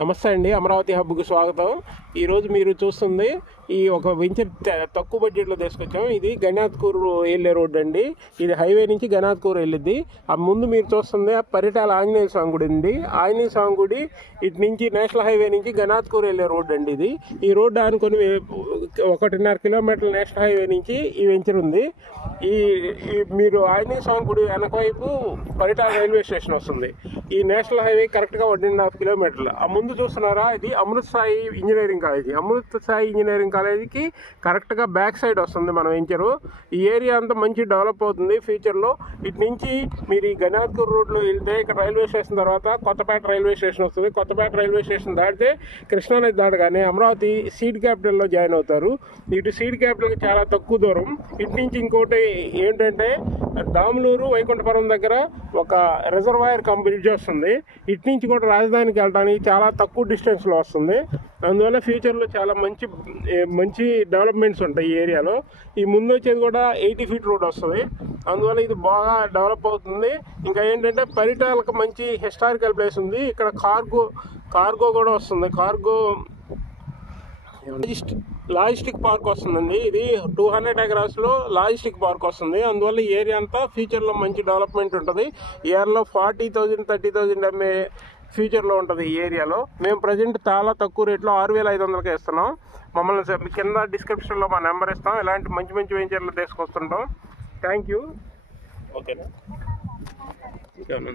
నమస్తే అండి, అమరావతి హబ్కు స్వాగతం. ఈరోజు మీరు చూస్తుంది ఈ ఒక వెంచర్ తక్కువ బడ్జెట్లో తీసుకొచ్చాం. ఇది గణాత్కూర్ వెళ్ళే రోడ్ అండి. ఇది హైవే నుంచి గణాత్కూర్ వెళ్ళిద్ది. ఆ ముందు మీరు చూస్తుంది పరిటాల ఆంజనేయ స్వామి గుడి ఉంది. ఆంజనేయ స్వామి గుడి ఇటు నుంచి నేషనల్ హైవే నుంచి గణాత్కూర్ వెళ్ళే రోడ్ అండి. ఇది ఈ రోడ్డు ఆనుకొని 1.5 కిలోమీటర్ల నేషనల్ హైవే నుంచి ఈ వెంచర్ ఉంది. ఈ మీరు ఆంజనేయ స్వామి గుడి వెనక వైపు పరిటాల రైల్వే స్టేషన్ వస్తుంది. ఈ నేషనల్ హైవే కరెక్ట్గా 1.5 కిలోమీటర్లు. ఆ ముందు చూస్తున్నారా, ఇది Amrit Sai engineering college. Amrit Sai engineering కాలేజీకి కరెక్ట్గా బ్యాక్ సైడ్ వస్తుంది మన వెంచరు. ఈ ఏరియా అంతా మంచి డెవలప్ అవుతుంది ఫ్యూచర్లో. ఇటు నుంచి మీరు ఈ గణాత్కూర్ రోడ్లో వెళ్తే ఇక్కడ రైల్వే స్టేషన్ తర్వాత కొత్తపేట రైల్వే స్టేషన్ వస్తుంది. కొత్తపేట రైల్వే స్టేషన్ దాటితే కృష్ణానది దాటగానే అమరావతి సీడ్ క్యాపిటల్లో జాయిన్ అవుతారు. ఇటు సీడ్ క్యాపిటల్కి చాలా తక్కువ దూరం. ఇటు నుంచి ఇంకోటి ఏంటంటే దాములూరు వైకుంఠపురం దగ్గర ఒక రిజర్వాయర్ కమ్ బ్రిడ్జ్ వస్తుంది. ఇటు నుంచి కూడా రాజధానికి వెళ్ళడానికి చాలా తక్కువ డిస్టెన్స్లో వస్తుంది. అందువల్ల ఫ్యూచర్లో చాలా మంచి డెవలప్మెంట్స్ ఉంటాయి ఈ ఏరియాలో. ఈ ముందు వచ్చేది కూడా 80 ఫీట్ రోడ్ వస్తుంది. అందువల్ల ఇది బాగా డెవలప్ అవుతుంది. ఇంకా ఏంటంటే పరిటాలకు మంచి హిస్టారికల్ ప్లేస్ ఉంది. ఇక్కడ కార్గో కూడా వస్తుంది. కార్గో లాజిస్టిక్ పార్క్ వస్తుందండి. ఇది 200 ఎకరాస్లో లాజిస్టిక్ పార్క్ వస్తుంది. అందువల్ల ఈ ఏరియా అంతా ఫ్యూచర్లో మంచి డెవలప్మెంట్ ఉంటుంది. ఈ ఏరియాలో 40,000 30,000 అమ్మే ఫ్యూచర్లో ఉంటుంది ఈ ఏరియాలో. మేము ప్రజెంట్ చాలా తక్కువ రేట్లో 6,500కి ఇస్తున్నాం. మమ్మల్ని కింద డిస్క్రిప్షన్లో మా నెంబర్ ఇస్తాం. ఇలాంటి మంచి వెంచర్లు తీసుకొస్తుంటాం. Thank you. ఓకేనా, ఇంకేమన్నా